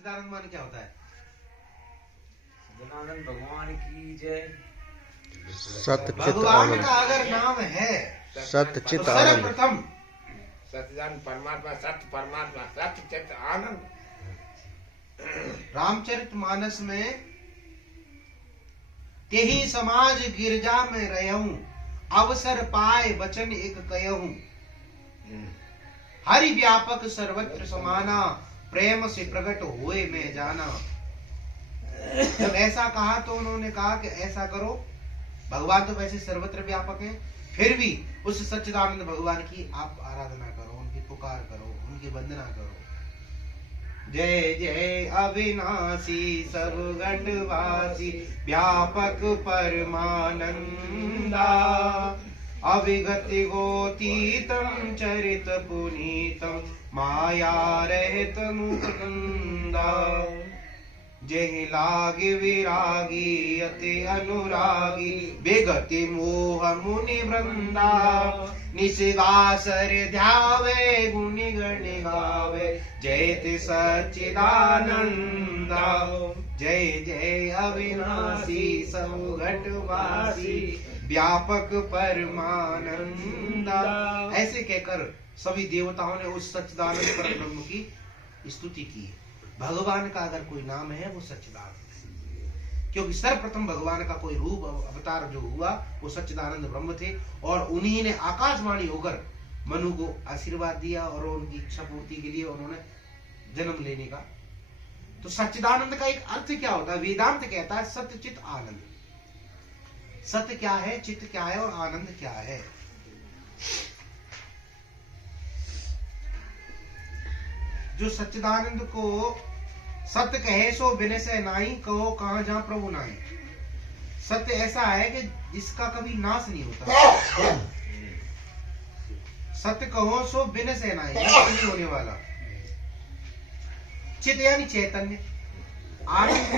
सच्चिदानंद माने क्या होता है? सच्चिदानंद भगवान की जय। सत चित भगवान आनंद, का अगर नाम है सत तो चित आनंद, सर्वप्रथम सच्चिदानंद परमात्मा, सत्य परमात्मा, सत्य चित्त आनंद। रामचरितमानस में तेहि समाज गिरजा में रहूं, अवसर पाए वचन एक कहूं, हरि व्यापक सर्वत्र समाना, प्रेम से प्रकट हुए मैं जाना। जब ऐसा कहा तो उन्होंने कहा कि ऐसा करो, भगवान तो वैसे सर्वत्र व्यापक है, फिर भी उस सच्चिदानंद भगवान की आप आराधना करो, उनकी पुकार करो, उनकी वंदना करो। जय जय अविनाशी सब गंडवासी, व्यापक परमानंदा, अविगति गोतीतम चरित पुनीतम, माया रहित मुकुंदा। जय लागे विरागी अति अनुरागी, विगति मोह मुनि वृंदा, निशिगासर ध्यावे गुनि गण गावे, जयति सच्चिदानंदा। जय जय अविनाशी सब घटवासी, व्यापक परमानंदा। ऐसे कहकर सभी देवताओं ने उस सच्चिदानंद परब्रह्म की स्तुति की। भगवान का अगर कोई नाम है वो सच्चिदानंद है, क्योंकि सर्वप्रथम भगवान का कोई रूप अवतार जो हुआ वो सच्चिदानंद ब्रह्म थे, और उन्हीं ने आकाशवाणी होकर मनु को आशीर्वाद दिया और उनकी इच्छा पूर्ति के लिए उन्होंने जन्म लेने का। तो सच्चिदानंद का एक अर्थ क्या होता है? वेदांत कहता है सत्य चित आनंद। सत्य क्या है, चित्त क्या है और आनंद क्या है? जो सच्चिदानंद को सत्य कहे सो विनय नाई, कहो कहां जहां प्रभु नाई। सत्य ऐसा है कि जिसका कभी नाश नहीं होता। सत्य कहो सो विनय नाई, नहीं होने वाला। चित यानी चैतन्य, आनंद,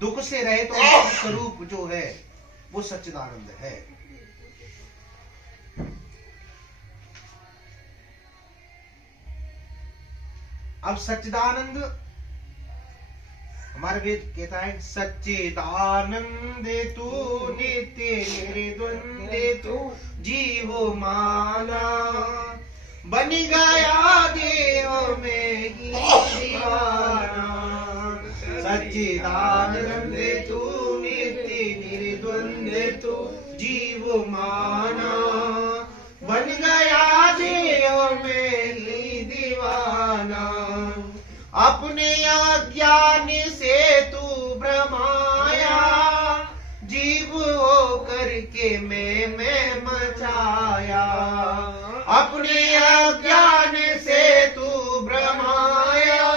दुख से रहे तो उसका स्वरूप जो है वो सच्चिदानंद है। अब सच्चिदानंद, हमारे वेद कहता है सच्चिदानंद तू नित्य निर्द्वंद तू जीव माना, बन गया देव में ही दीवाना। सच्चिदानंद तू नित्य निर्द्वंद तू जीव माना, बन गया देव में ही दीवाना। अपने अज्ञान से तू भ्रमाया, जीव हो करके मैं मचाया। अपने अज्ञान से तू भ्रमाया,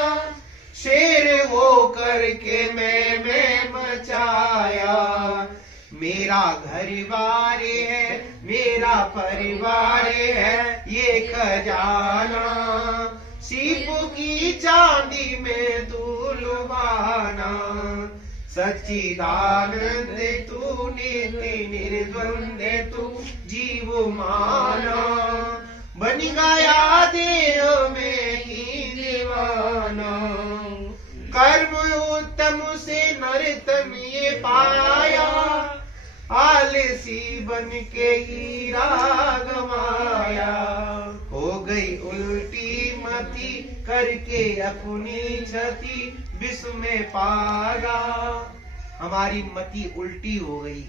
शेर हो करके मैं मचाया। मेरा घर बार है, मेरा परिवार है, ये खजाना, सीप की चांदी में तू लुभाना। सच्चिदानंद तू नित्य निर्द्वंद तू जीव माना, बन गया देव में ही दीवाना। कर्म उत्तम से नरतम ये पाया, आलसी बन के हीरा गवाया। हो गई उल्टी मति करके अपनी क्षति, विष में पागा। हमारी मति उल्टी हो गई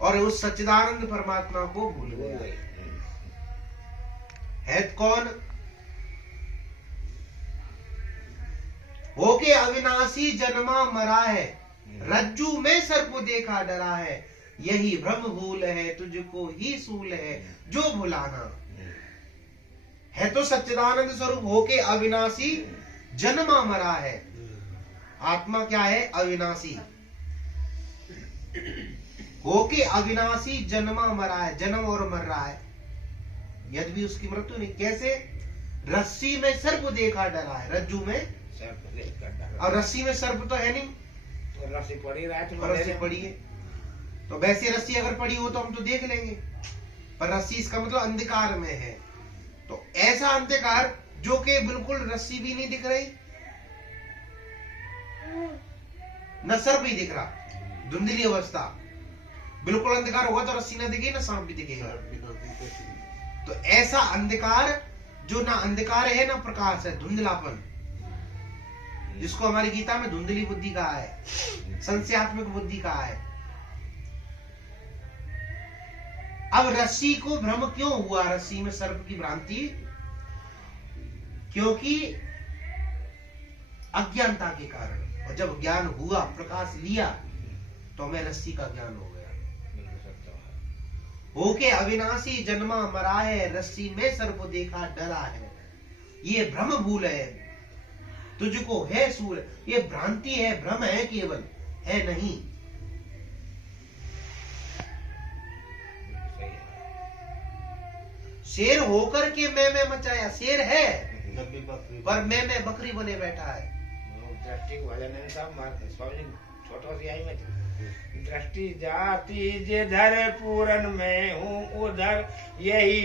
और उस सच्चिदानंद परमात्मा को भूल गए। है कौन? होके अविनाशी जन्मा मरा है, रज्जू में सर्प देखा डरा है। यही भ्रम भूल है, तुझको ही सूल है जो भुलाना। है तो सच्चिदानंद स्वरूप, होके अविनाशी जन्मा मरा है। आत्मा क्या है? अविनाशी। होके अविनाशी जन्मा मरा है, जन्म और मर रहा है, यद्यपि उसकी मृत्यु नहीं। कैसे? रस्सी में सर्प देखा डरा है, रज्जू में और रस्सी में सर्प तो है नहीं, तो रस्सी पड़ी रहा है, और रस्सी पड़ी है तो वैसे रस्सी अगर पड़ी हो तो हम तो देख लेंगे, पर रस्सी इसका मतलब अंधकार में है। तो ऐसा अंधकार जो कि बिल्कुल रस्सी भी नहीं दिख रही न सर्प ही दिख रहा, धुंधली अवस्था, बिल्कुल अंधकार होगा तो रस्सी न दिखेगी ना सांप भी दिखेगा। तो ऐसा अंधकार जो ना अंधकार है ना प्रकाश है, धुंधलापन, जिसको हमारी गीता में धुंधली बुद्धि कहा है, संशयात्मक बुद्धि कहा है। अब रस्सी को भ्रम क्यों हुआ, रस्सी में सर्प की भ्रांति? क्योंकि अज्ञानता के कारण। और जब ज्ञान हुआ, प्रकाश लिया, तो हमें रस्सी का ज्ञान हो गया। होके अविनाशी जन्मा मरा है, रस्सी में सर्प देखा डरा है। ये भ्रम भूल है, तुझको है सूल, ये भ्रांति है, भ्रम है, केवल है नहीं। शेर होकर के मैं मचाया, शेर है पर मैं बकरी बने बैठा है। दृष्टि भजन स्वामी छोटा सी आई में दृष्टि जाती जिधर पूरन में हूँ उधर, यही